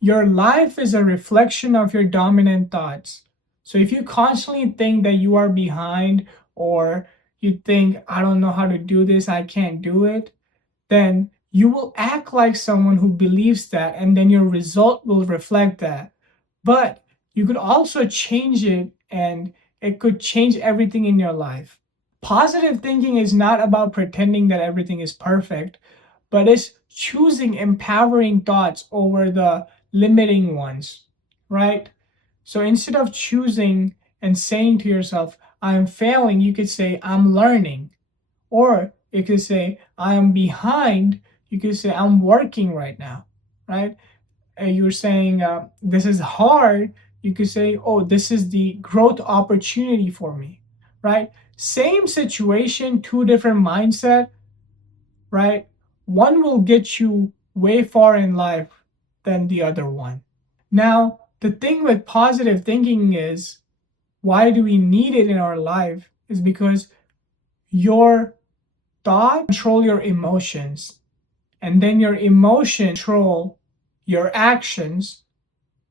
Your life is a reflection of your dominant thoughts. So if you constantly think that you are behind, or you think, I don't know how to do this, I can't do it, then you will act like someone who believes that, and then your result will reflect that. But you could also change it, and it could change everything in your life. Positive thinking is not about pretending that everything is perfect, but it's choosing empowering thoughts over the limiting ones, right? So instead of choosing and saying to yourself, I'm failing, you could say, I'm learning. Or you could say, I am behind. You could say, I'm working right now, right? You're saying, this is hard. You could say, oh, this is the growth opportunity for me, right? Same situation, two different mindset, right? One will get you way far in life than the other one. Now, the thing with positive thinking is, why do we need it in our life? Is because your thought control your emotions, and then your emotions control your actions,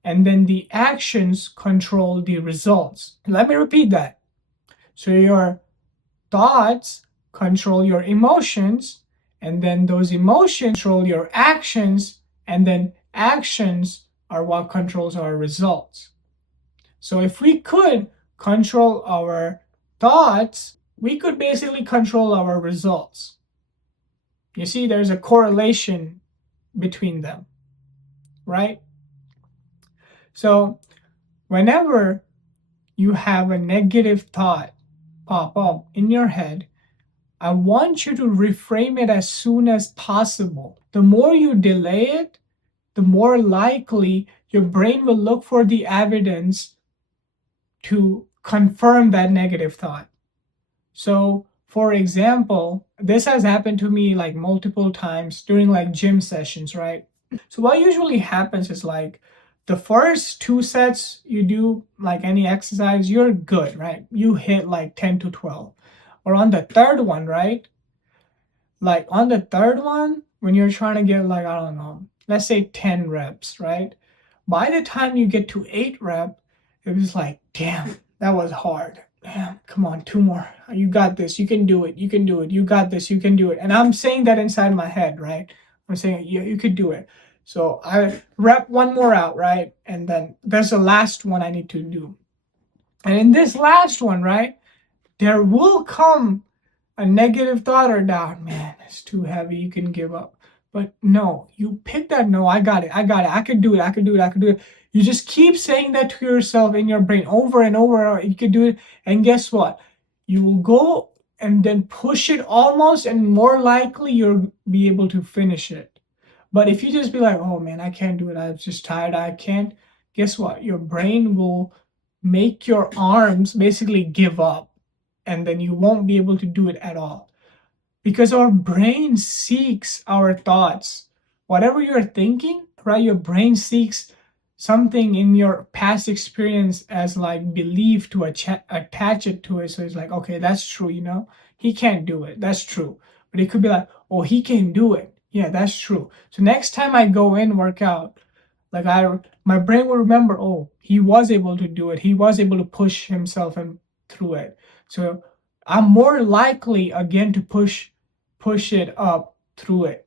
and then the actions control the results. Let me repeat that. So your thoughts control your emotions, and then those emotions control your actions, and then actions are what controls our results. So if we could control our thoughts, we could basically control our results. You see, there's a correlation between them, right? So whenever you have a negative thought pop up in your head, I want you to reframe it as soon as possible. The more you delay it, the more likely your brain will look for the evidence to confirm that negative thought. So, for example, this has happened to me like multiple times during like gym sessions, right? So what usually happens is like the first two sets you do like any exercise, you're good, right? You hit like 10 to 12. Or on the third one, right? Like on the third one, when you're trying to get like, I don't know, let's say 10 reps, right? By the time you get to 8 rep, it was like, damn, that was hard. Damn, come on, 2 more. You got this. You can do it. You can do it. You got this. You can do it. And I'm saying that inside my head, right? I'm saying, yeah, you could do it. So I rep one more out, right? And then there's the last one I need to do. And in this last one, right, there will come a negative thought or doubt. Man, it's too heavy. You can give up. But no, you pick that. No, I got it. I got it. I could do it. I could do it. I could do it. You just keep saying that to yourself in your brain over and over. You could do it. And guess what? You will go and then push it almost, and more likely you'll be able to finish it. But if you just be like, oh man, I can't do it. I'm just tired. I can't. Guess what? Your brain will make your arms basically give up, and then you won't be able to do it at all. Because our brain seeks our thoughts. Whatever you're thinking, right? Your brain seeks something in your past experience as like belief to attach it to it. So it's like, okay, that's true, he can't do it. That's true. But it could be like, oh, he can do it. Yeah, that's true. So next time I go in workout, like my brain will remember, oh, he was able to do it. He was able to push himself and through it. So I'm more likely again to push it up through it,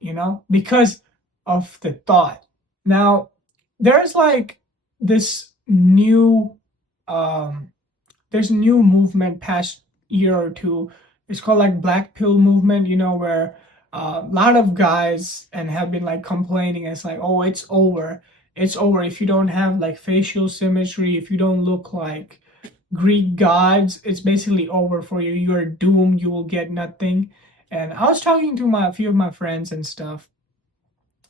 because of the thought. Now, there's like this new there's new movement past year or two. It's called like Black Pill movement, where a lot of guys and have been like complaining. It's like, oh, it's over. It's over if you don't have like facial symmetry, if you don't look like Greek gods, it's basically over for you. You're doomed. You will get nothing. And I was talking to a few of my friends and stuff.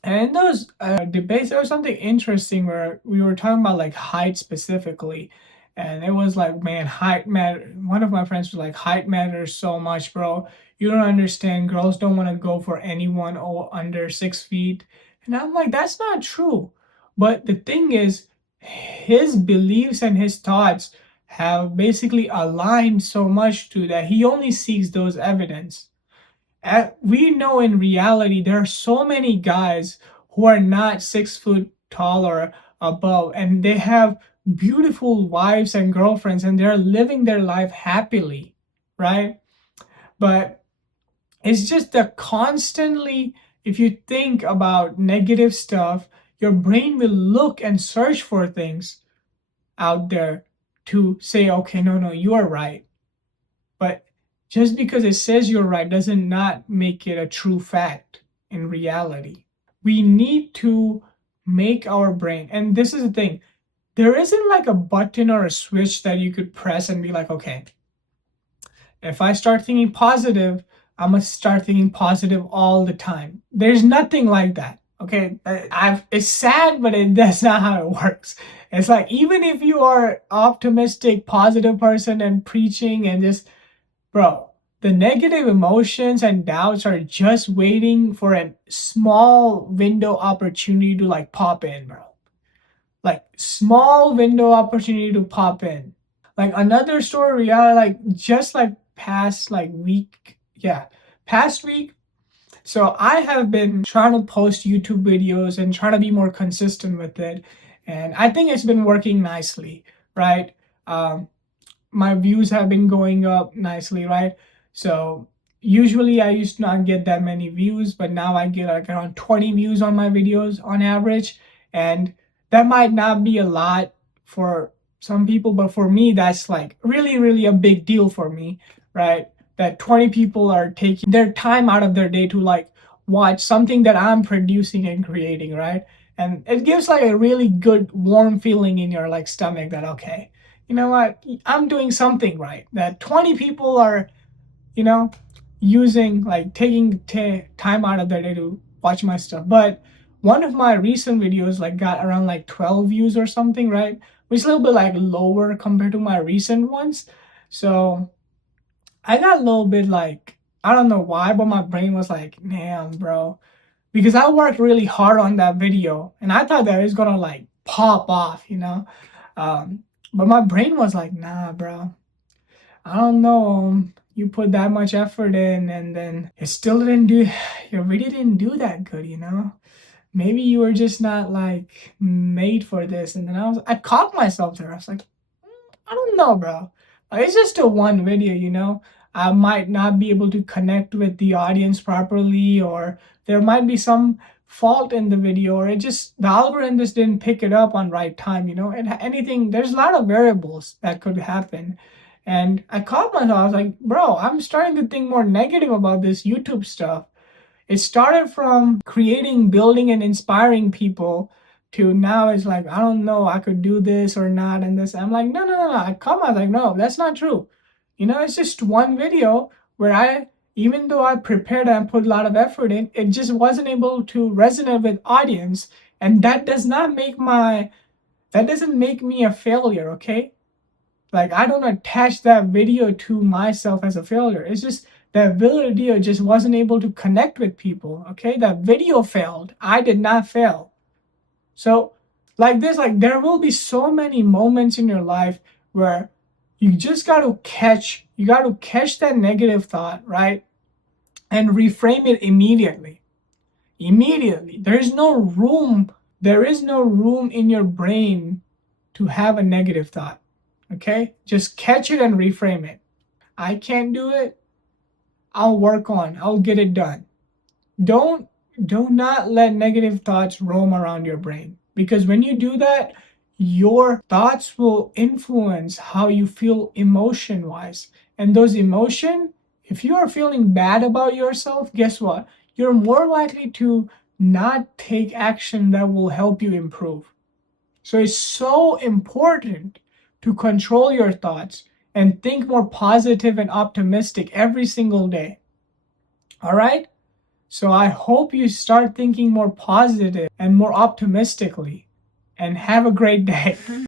And in those debates, there was something interesting where we were talking about like height specifically. And it was like, man, height matter. One of my friends was like, height matters so much, bro. You don't understand. Girls don't want to go for anyone under 6 feet. And I'm like, that's not true. But the thing is, his beliefs and his thoughts have basically aligned so much to that he only seeks those evidence. We know in reality there are so many guys who are not 6 foot tall or above, and they have beautiful wives and girlfriends, and they're living their life happily, right? But it's just that constantly, if you think about negative stuff, your brain will look and search for things out there to say, okay, no, no, you are right. But just because it says you're right doesn't not make it a true fact in reality. We need to make our brain, and this is the thing, there isn't like a button or a switch that you could press and be like, okay, if I start thinking positive, I'm gonna start thinking positive all the time. There's nothing like that. Okay, it's sad, but that's not how it works. It's like even if you are optimistic, positive person and preaching and just, bro, the negative emotions and doubts are just waiting for a small window opportunity to like pop in, bro. Like small window opportunity to pop in. Like another story, yeah, like just like past like week, yeah, past week. So I have been trying to post YouTube videos and trying to be more consistent with it, and I think it's been working nicely, right? Um, my views have been going up nicely, right? So usually I used to not get that many views, but now I get like around 20 views on my videos on average. And that might not be a lot for some people, but for me, that's like really, really a big deal for me, right? That 20 people are taking their time out of their day to like watch something that I'm producing and creating, right? And it gives like a really good warm feeling in your like stomach that, okay, you know what, I'm doing something right, that 20 people are, you know, using like taking time out of their day to watch my stuff. But one of my recent videos like got around like 12 views or something, right? Which is a little bit like lower compared to my recent ones. So I got a little bit like, I don't know why, but my brain was like, damn, bro, because I worked really hard on that video and I thought that it was gonna like pop off, you know. um, but my brain was like, nah, bro, I don't know. You put that much effort in and then it still didn't do, your video didn't do that good, you know? Maybe you were just not like made for this. And then I caught myself there. I was like, I don't know, bro. Like, it's just a one video, you know? I might not be able to connect with the audience properly, or there might be some fault in the video, or it just, the algorithm just didn't pick it up on right time, you know? And anything, there's a lot of variables that could happen. And I caught myself, I was like, bro, I'm starting to think more negative about this YouTube stuff. It started from creating, building, and inspiring people to now it's like, I don't know, I could do this or not, and this. I'm like, no, no, no, no. I was like, no, that's not true. You know, it's just one video where even though I prepared and put a lot of effort in, it just wasn't able to resonate with audience. And that doesn't make me a failure, okay? Like, I don't attach that video to myself as a failure. It's just that video just wasn't able to connect with people. Okay, that video failed. I did not fail. So, like this, like there will be so many moments in your life where you just got to catch that negative thought, right? And reframe it immediately. Immediately. There is no room in your brain to have a negative thought. Okay? Just catch it and reframe it. I can't do it. I'll get it done. Do not let negative thoughts roam around your brain, because when you do that, your thoughts will influence how you feel emotion wise. And those emotion, if you are feeling bad about yourself, guess what? You're more likely to not take action that will help you improve. So it's so important to control your thoughts and think more positive and optimistic every single day. All right? So I hope you start thinking more positive and more optimistically, and have a great day.